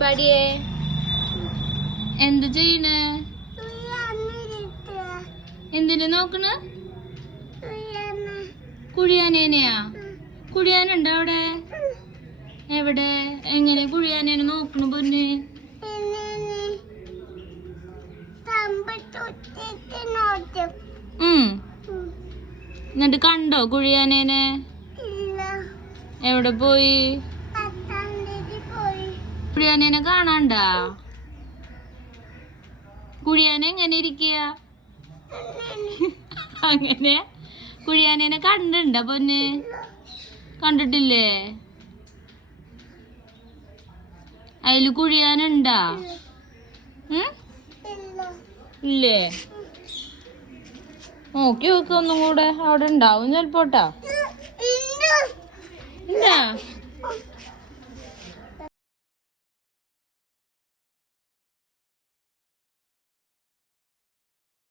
പാടിയേ. എന്ത് ചെയ്യണ്? എന്തിനു നോക്കണ്? കുഴിയാനേനെയാ? കുഴിയാനുണ്ടോ അവിടെ? എവിടെ? എങ്ങനെ കുഴിയാനേനെ നോക്കണു പൊന്ന്? എന്നിട്ട് കണ്ടോ കുഴിയാനേനെ? എവിടെ പോയി? കുഴിയാനേനെ കാണാണ്ടാ? കുഴിയാന എങ്ങനെ ഇരിക്കുക? അങ്ങനെ കുഴിയാനേനെ കണ്ടിട്ടുണ്ടോ പൊന്ന്? കണ്ടിട്ടില്ലേ? അതില് കുഴിയാനുണ്ടാ? ഇല്ലേ? നോക്കി നോക്ക് ഒന്നും കൂടെ. അവിടെ ഉണ്ടാവും ചിലപ്പോട്ടാ.